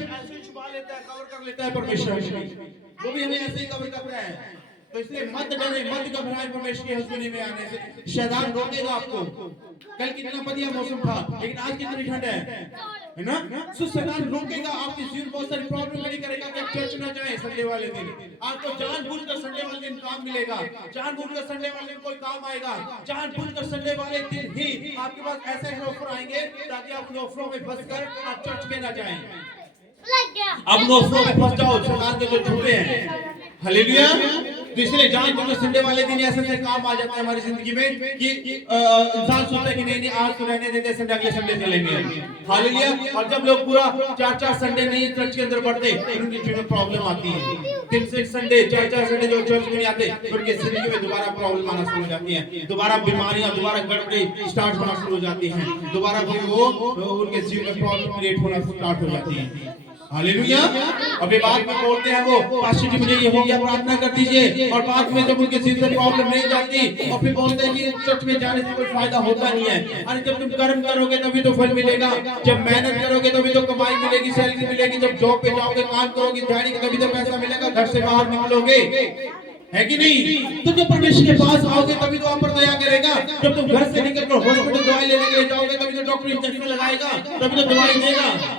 परमेश्वर ऐसे ही छुपा लेता है, कवर कर लेता है परमेश्वर, वो भी हमें ऐसे ही कवर कर रहा है। तो इसलिए मत डरे, मत घबराए परमेश्वर की हज़ूरी में आने से। शैतान रोकेगा आपको। कल कितना बढ़िया मौसम था, लेकिन आज कितनी ठंड है ना? सो शैतान रोकेगा, आपकी जीवन बहुत सारी प्रॉब्लम खड़ी करेगा कि आप चर्च ना जाएं संडे वाले दिन। आपको जानबूझकर संडे वाले दिन काम मिलेगा, जानबूझकर संडे वाले दिन कोई काम आएगा, जानबूझकर संडे वाले दिन ही आपके पास ऐसे ऑफर आएंगे ताकि आप उन ऑफरों में फंसकर आप चर्च में ना जाएं। आप उन ऑफरों में फंस जाओ शैतान के जो झूठे हैं। हालेलुया। तो इसलिए जान बुझकर संडे वाले दिन ऐसे ऐसे काम आ जाते हैं हमारी जिंदगी में कि इंसान सोचता है कि नहीं आज तो रहने देते, संडे अगले संडे चलेंगे। हालेलुया। और जब लोग पूरा 4-4 संडे नहीं चर्च के अंदर पढ़ते, उनकी जीवन में प्रॉब्लम आती है। 3-6 संडे 4-4 संडे जो चर्च में नहीं आते, उनके जिंदगी में दोबारा प्रॉब्लम आना शुरू हो जाती है, दोबारा बीमारियां, दोबारा गड़बड़ी स्टार्ट होना शुरू हो जाती हैं, दोबारा वो उनके जीवन में प्रॉब्लम क्रिएट होना स्टार्ट हो जाती है। हालेलुया। अभी बाद में बोलते हैं वो पास्टर जी मुझे ये हो गया, प्रार्थना कर दीजिए, और बाद में जब उनके सिर से प्रॉब्लम नहीं जाती और फिर बोलते हैं कि चर्च में जाने से कोई फायदा होता नहीं है। अरे जब तुम कर्म करोगे तभी तो फल मिलेगा, जब मेहनत करोगे तभी तो कमाई मिलेगी, सैलरी मिलेगी, जब जॉब पे जाओगे, काम करोगे, दिहाड़ी तभी तो पैसा मिलेगा, घर से बाहर निकलोगे, है कि नहीं? तुम जब परमेश्वर के पास आओगे तभी तो आप पर दया करेगा। जब तुम घर से निकलकर हॉस्पिटल दवाई लेने के लिए जाओगे तभी तो डॉक्टर इंजेक्शन लगाएगा, तभी तो दवाई देगा,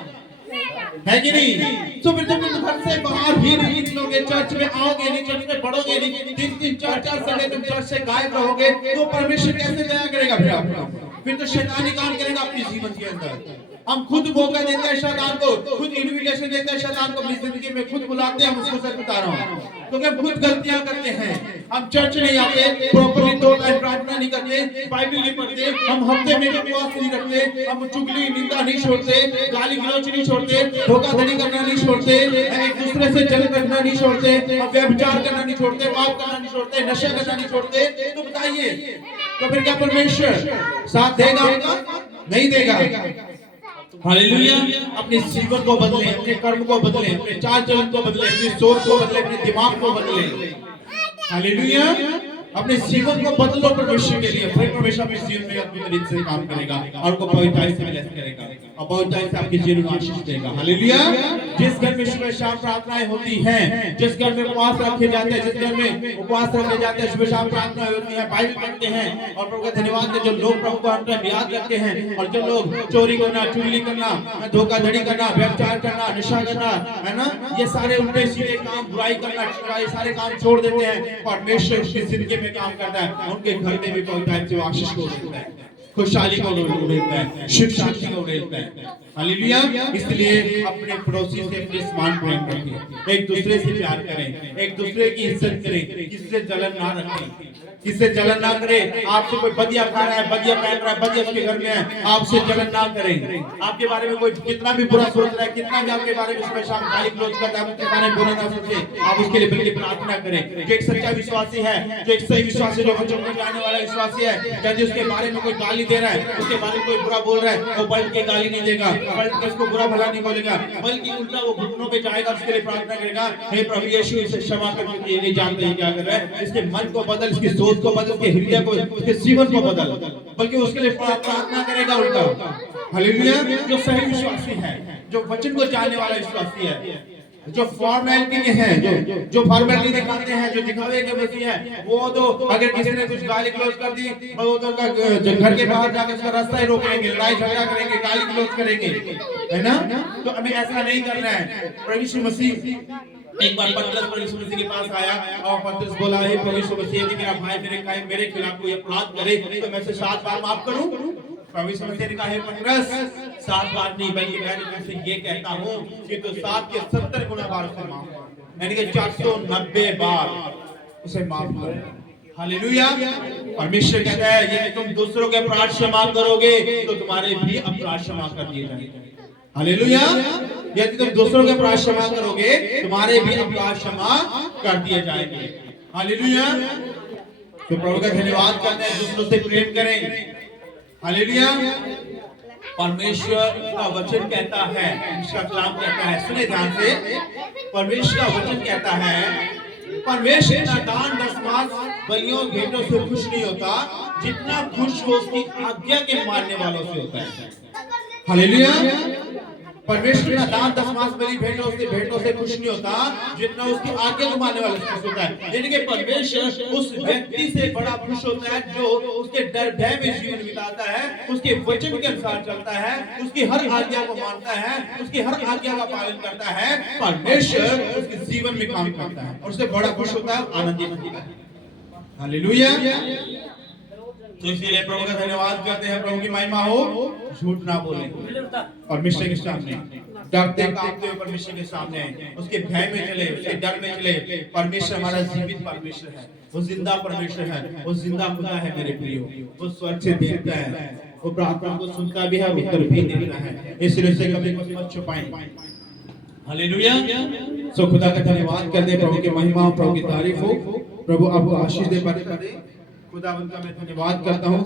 है कि नहीं? तो फिर जब तुम घर से बाहर ही नहीं निकलोगे, चर्च में आओगे नहीं, चर्च में पढ़ोगे नहीं, 3-3 4-4 संडे तुम चर्च से गायब रहोगे, तो परमेश्वर कैसे दया करेगा फिर आपको? फिर तो शैतानी काम करेगा अपनी जीवन के अंदर। हम खुद मौका देते हैं शैतान को, खुद इनविटेशन देते हैं शैतान को अपनी जिंदगी में, खुद बुलाते हैं। हम उसको सच बता रहा हूँ, क्योंकि हम खुद गलतियां करते हैं। हम चर्च नहीं आते, प्रॉपर्ली 2 टाइम प्रार्थना नहीं करते, बाइबल नहीं पढ़ते, हम हफ्ते में उपवास नहीं रखते, हम चुगली निंदा नहीं छोड़ते, गाली गलौज नहीं छोड़ते, धोखाधड़ी करना नहीं छोड़ते, एक दूसरे से जलन रखना नहीं छोड़ते, हम व्यभिचार करना नहीं छोड़ते, पाप करना नहीं छोड़ते, नशा करना नहीं छोड़ते। तो बताइए, तो फिर क्या परमेश्वर साथ देगा आपका? नहीं देगा। हालेलुया। अपने जीवन को बदले, अपने कर्म को बदले, अपने चाल चलन को बदले, अपनी सोच को बदले, अपने दिमाग को बदले। हालेलुया। अपने जीवन को बदलो परमेश्वर के लिए, फिर परमेश्वर अपने जीवन में अपनी तरीके से काम करेगा और आपको पवित्रता से ब्लेस करेगा और पवित्रता से आपके जीवन में आशीष देगा। हालेलुया। जिस घर में सुबह शाम प्रार्थनाएं होती हैं, जिस घर में उपवास रखे जाते हैं, जिस घर में उपवास रखे जाते हैं, सुबह शाम प्रार्थना होती है, बाइबल पढ़ते हैं और प्रभु का धन्यवाद है जो लोग प्रभु को हर याद रखते हैं, और जो लोग चोरी करना, चुगली करना, धोखाधड़ी करना, व्यभिचार करना, नशा करना, है ना, ये सारे उल्टे सीधे काम, बुराई करना, ये सारे काम छोड़ देते हैं, परमेश्वर उसकी जिंदगी में काम करता है, उनके घर में भी कोई टाइम से आशीष को देता है, खुशहाली को देता है, सुख शांति को देता है। हालेलुया। इसलिए अपने पड़ोसी से अपने समान प्रेम रखें, एक दूसरे से प्यार करें, एक दूसरे की इज्जत करें, किससे जलन ना रखें, किससे जलन ना करें। आपसे कोई बदिया खा रहा है, बदिया पहन रहा है, बदिया उसके घर में है, आपसे जलन ना करें। आपके बारे में कोई कितना भी बुरा सोच रहा है, कितना भी आपके बारे में सुबह शाम गाली गलौज कर रहा है, उसके बारे में बुरा ना सोचे, आप उसके लिए बल्कि प्रार्थना करें। जो एक सच्चा विश्वासी है, जो एक सही विश्वासी, जो वचन में जाने वाला विश्वासी है, यदि उसके बारे में कोई गाली दे रहा है, उसके बारे में कोई बुरा बोल रहा है, वो पलट के गाली नहीं देगा, पलट के उसको बुरा भला नहीं बोलेगा, बल्कि उल्टा वो घुटनों पे जाएगा, उसके लिए प्रार्थना करेगा, हे प्रभु यीशु इसे क्षमा कर, क्योंकि ये नहीं जानते हैं क्या कर रहा है। इसके मन को बदल, इसकी सोच को बदल, इसके हृदय को, इसके जीवन को बदल, बल्कि उसके लिए प्रार्थना करेगा उल्टा। हालेलुया। जो सही विश्वासी है, जो वचन को जानने वाला विश्वासी है, जो फॉर्मेलिटी के हैं, जो फॉर्मेलिटी दिखाते हैं, जो दिखावे के मसीह है, वो तो अगर किसी ने कुछ गाली गलौज कर दी, वो तो घर के बाहर जाकर उसका रास्ता ही रोकेंगे, लड़ाई झगड़ा करेंगे, गाली गलौज करेंगे, है ना? तो हमें ऐसा नहीं करना है। प्रभु यीशु मसीह एक बार पतरस प्रभु यीशु मसीह के पास आया और पतरस बोला, हे प्रभु यीशु मसीह, यदि मेरा भाई मेरे खिलाफ कोई अपराध करे तो मैं उसे 7 बार माफ करूं? प्रभु यीशु मसीह ने कहा, हे पतरस 7 बार नहीं, बल्कि मैं तुमसे ये कहता हूं कि तो 7 के 70 गुना बार उसे माफ करो, यानी कि 490 बार उसे माफ करो। हालेलुया। परमेश्वर कहता है यदि तुम दूसरों के अपराध क्षमा करोगे तो तुम्हारे भी अपराध क्षमा कर दिए जाएंगे। हालेलुया। यदि तुम दूसरों के अपराध क्षमा करोगे तुम्हारे भी अपराध क्षमा कर दिए जाएंगे। हालेलुया। तो प्रभु का धन्यवाद करते हैं, दूसरों से प्रेम करें। हालेलुया। परमेश्वर का वचन कहता है, उसका कलाम कहता है, सुने ध्यान से, परमेश्वर का वचन कहता है, परमेश्वर ना दान दशमांश बलियों भेंटों से खुश नहीं होता जितना खुश वो उसकी आज्ञा के मानने वालों से होता है। हालेलुया। परमेश्वर का दान दशमांश बलि भेंटों से खुश नहीं होता जितना उसकी आज्ञा को मानने वाले से खुश होता है। यानी कि परमेश्वर उस व्यक्ति से बड़ा खुश होता है जो उसके डर भय में जीवन बिताता है, उसके वचन के अनुसार चलता है, उसकी हर आज्ञा को मानता है, उसकी हर आज्ञा का पालन करता है। परमेश्वर उसके जीवन में काम करता है और उससे बड़ा खुश होता है, आनंदित होता है। हालेलुया। तो इसीलिए प्रभु का धन्यवाद करते हैं। प्रभु की महिमा हो, झूठ ना बोले परमेश्वर के सामने, डरते कांपते हुए परमेश्वर के सामने, उसके भय में चले, उसके डर में चले। परमेश्वर हमारा जीवित परमेश्वर है, वो जिंदा परमेश्वर है, वो जिंदा खुदा है मेरे प्रियो। वो स्वर्ग से देखता है, वो प्रार्थना को सुनता भी है, उत्तर भी देता है। इसलिए उसे कभी कुछ मत छुपाएं। हालेलुया। सो खुदा का धन्यवाद करते हैं। प्रभु की महिमा, प्रभु की तारीफ हो। प्रभु आपको आशीष दे, बरकत दे। खुदावंद का मैं धन्यवाद करता हूँ।